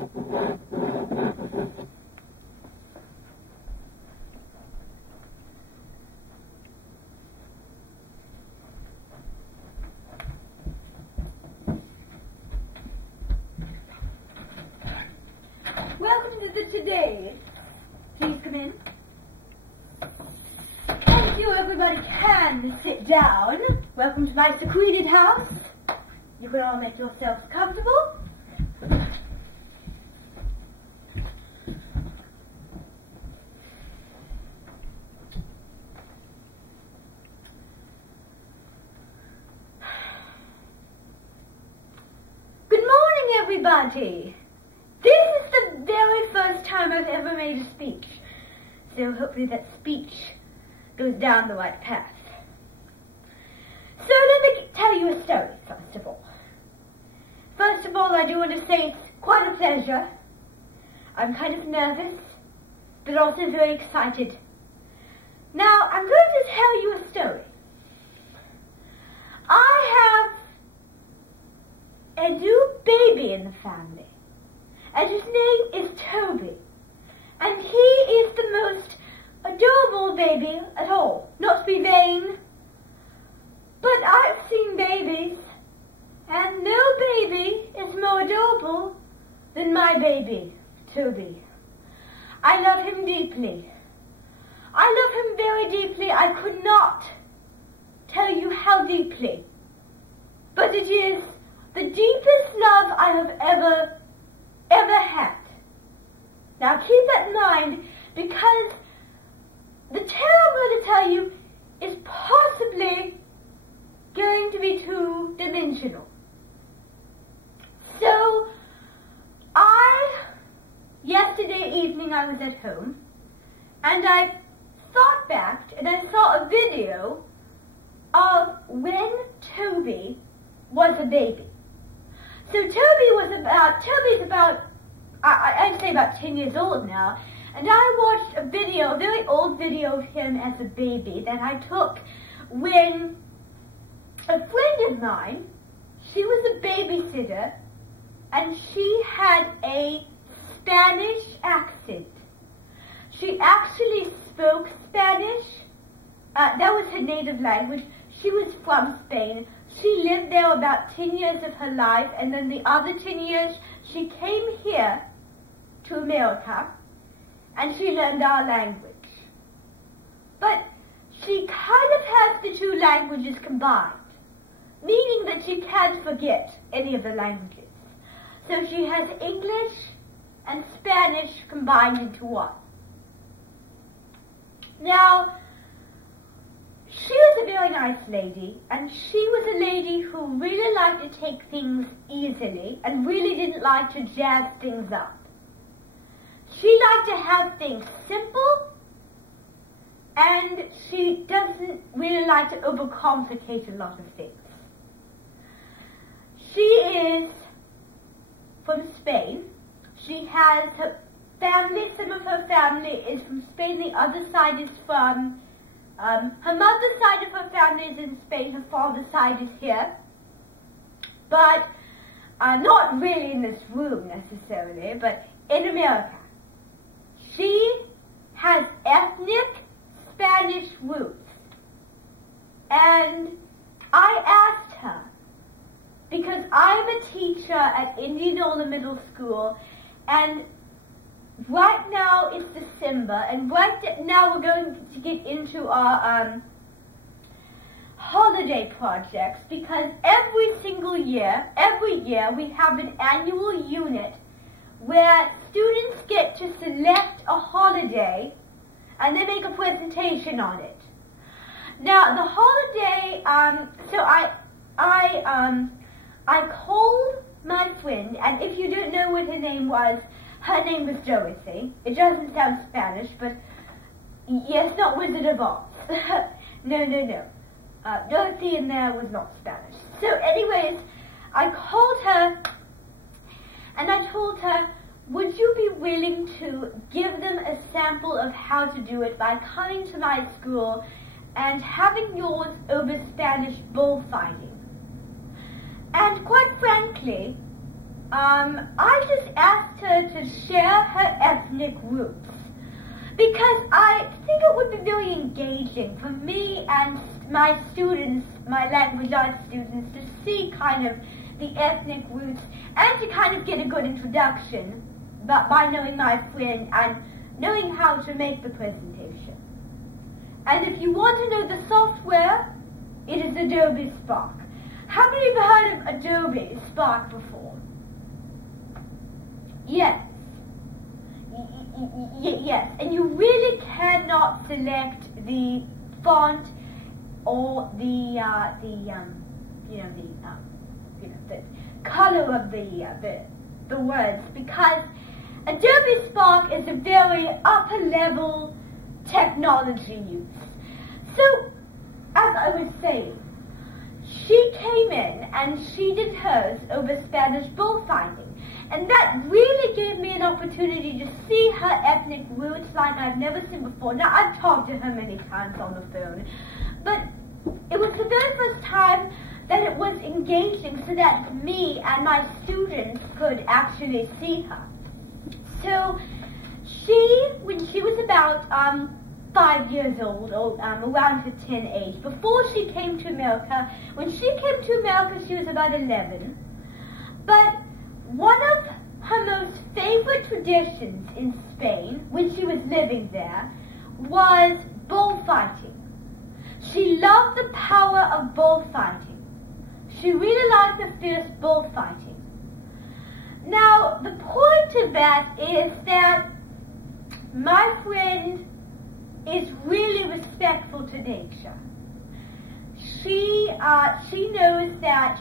Welcome to the Today. Please come in. Thank you, everybody can sit down. Welcome to my secluded house. You can all make yourselves comfortable. Good morning, everybody. This is the very first time I've ever made a speech, so hopefully that speech goes down the right path. So let me tell you a story, first of all. First of all, I do want to say it's quite a pleasure. I'm kind of nervous, but also very excited. Now, I'm going to tell you a story. I have a new baby in the family, and his name is Toby. And he is the most adorable baby at all. Not to be vain, but I've seen babies, and no baby is more adorable than my baby, Toby. I love him deeply. I love him very deeply. I could not tell you how deeply, but it is the deepest love I have ever had. Now keep that in mind, because the tale I'm going to tell you is possibly going to be two-dimensional. So, yesterday evening I was at home, and I thought back, and I saw a video of when Toby was a baby. So Toby's about, I'd say about 10 years old now, and I watched a video, a very old video of him as a baby that I took when a friend of mine, she was a babysitter, and she had a Spanish accent. She actually spoke Spanish. That was her native language. She was from Spain. She lived there about 10 years of her life, and then the other 10 years she came here to America, and she learned our language. But she kind of has the two languages combined, meaning that she can't forget any of the languages. So she has English and Spanish combined into one. Now, she was a very nice lady, and she was a lady who really liked to take things easily and really didn't like to jazz things up. She liked to have things simple, and she doesn't really like to overcomplicate a lot of things. She is from Spain. She has her family, some of her family is from Spain, the other side is from, her mother's side of her family is in Spain, her father's side is here, but not really in this room necessarily, but in America. She has ethnic Spanish roots, and I asked her, because I'm a teacher at Indianola Middle School, and right now it's December, and right now we're going to get into our holiday projects, because every year we have an annual unit where students get to select a holiday and they make a presentation on it. Now the holiday, so I called my friend, and if you don't know what her name was Dorothy. It doesn't sound Spanish, but yes, not Wizard of Oz. No. Dorothy in there was not Spanish. So anyways, I called her, and I told her, would you be willing to give them a sample of how to do it by coming to my school and having yours over Spanish bullfighting? And quite frankly, I just asked her to share her ethnic roots because I think it would be very engaging for me and my students, my language arts students, to see kind of the ethnic roots and to kind of get a good introduction by knowing my friend and knowing how to make the presentation. And if you want to know the software, it is Adobe Spark. How many of you have heard of Adobe Spark before? Yes. Yes, and you really cannot select the font or the color of the words, because Adobe Spark is a very upper level technology use. So, as I was saying, she came in and she did hers over Spanish bullfighting. And that really gave me an opportunity to see her ethnic roots like I've never seen before. Now, I've talked to her many times on the phone, but it was the very first time that it was engaging so that me and my students could actually see her. So, when she was about 5 years old, or around her 10 age, before she came to America, when she came to America, she was about 11, but one of her most favorite traditions in Spain, when she was living there, was bullfighting. She loved the power of bullfighting. She really liked the fierce bullfighting. Now, the point of that is that my friend is really respectful to nature. She knows that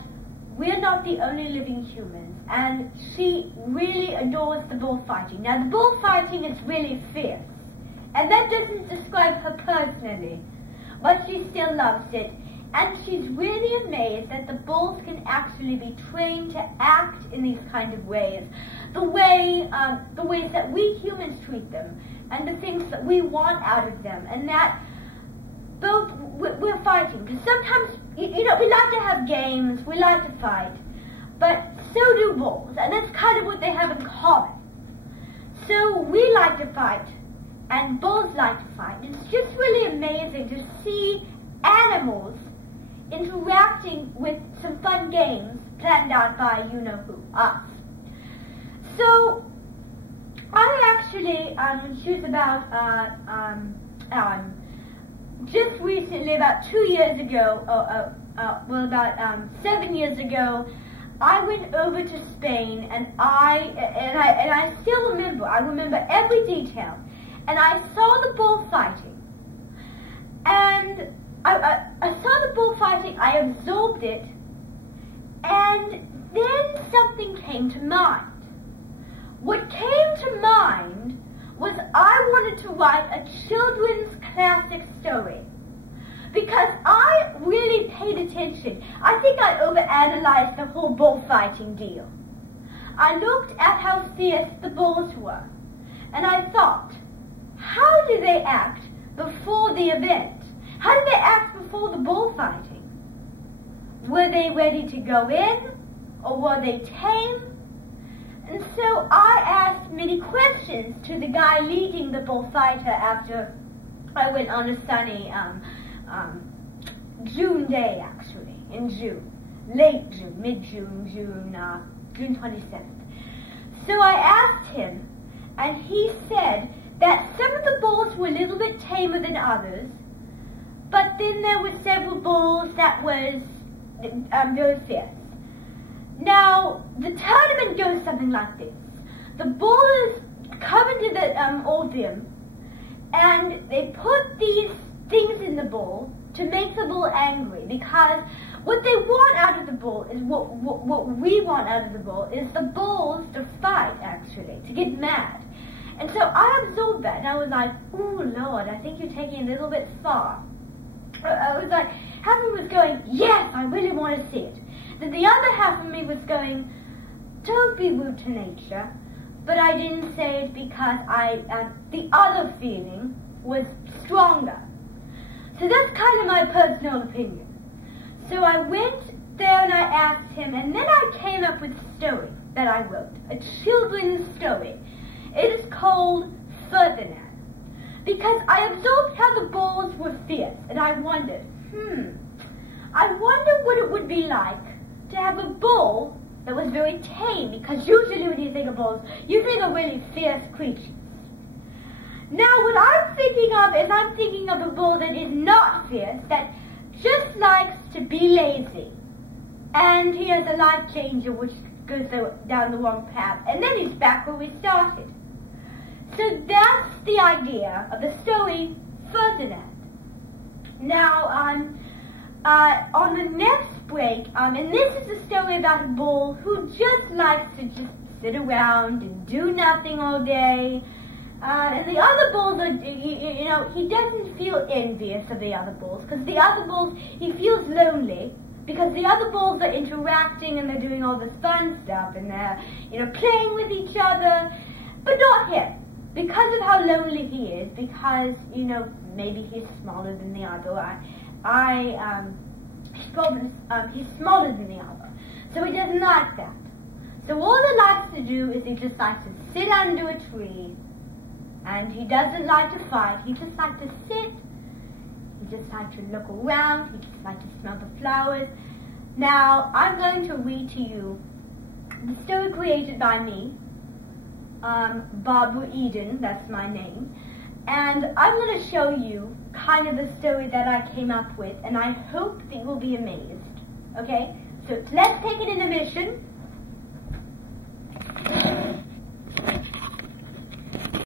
we're not the only living humans, and she really adores the bullfighting. Now, the bullfighting is really fierce, and that doesn't describe her personally, but she still loves it, and she's really amazed that the bulls can actually be trained to act in these kind of ways, the ways that we humans treat them, and the things that we want out of them, and that both we're fighting. Because sometimes, we like to have games, we like to fight, but so do bulls, and that's kind of what they have in common. So we like to fight, and bulls like to fight. It's just really amazing to see animals interacting with some fun games planned out by you-know-who, us. So, I actually, when she was about, just recently, about 2 years ago, about 7 years ago, I went over to Spain, and I still remember. I remember every detail, and I saw the bullfighting, and I saw the bullfighting. I absorbed it, and then something came to mind. What came to mind was I wanted to write a children's classic story, because I really paid attention. I think I overanalyzed the whole bullfighting deal. I looked at how fierce the bulls were, and I thought, how do they act before the event? How did they act before the bullfighting? Were they ready to go in, or were they tame? And so I asked many questions to the guy leading the bullfighter after I went on a sunny June day, actually, in June. Late June, mid-June, June 27th. So I asked him, and he said that some of the bulls were a little bit tamer than others, but then there were several bulls that was very fierce. Now, the tournament goes something like this. The bull is covered in the opium, and they put these things in the bull to make the bull angry, because what they want out of the bull is what we want out of the bull is the bulls to fight, actually, to get mad. And so I absorbed that, and I was like, ooh, Lord, I think you're taking it a little bit far. I was like, half of me was going, yes, I really want to see it. Then the other half of me was going, don't be rude to nature. But I didn't say it because the other feeling was stronger. So that's kind of my personal opinion. So I went there and I asked him, and then I came up with a story. that I wrote, a children's story. It is called Ferdinand, because I observed how the bulls were fierce, and I wondered, I wonder what it would be like to have a bull that was very tame, because usually when you think of bulls, you think of really fierce creatures. Now what I'm thinking of is I'm thinking of a bull that is not fierce, that just likes to be lazy. And he has a life changer which goes down the wrong path, and then he's back where we started. So that's the idea of the story Ferdinand. Now, on the next break, and this is a story about a bull who just likes to just sit around and do nothing all day. And the other bulls are, he doesn't feel envious of the other bulls, because the other bulls, he feels lonely, because the other bulls are interacting and they're doing all this fun stuff, and they're, playing with each other, but not him, because of how lonely he is, because, maybe he's smaller than the other. He's smaller than the other, so he doesn't like that. So all he likes to do is he just likes to sit under a tree, and he doesn't like to fight. He just likes to sit. He just likes to look around. He just likes to smell the flowers. Now, I'm going to read to you the story created by me, Barbara Eden, that's my name. And I'm going to show you kind of the story that I came up with, and I hope that you will be amazed. Okay? So let's take an intermission,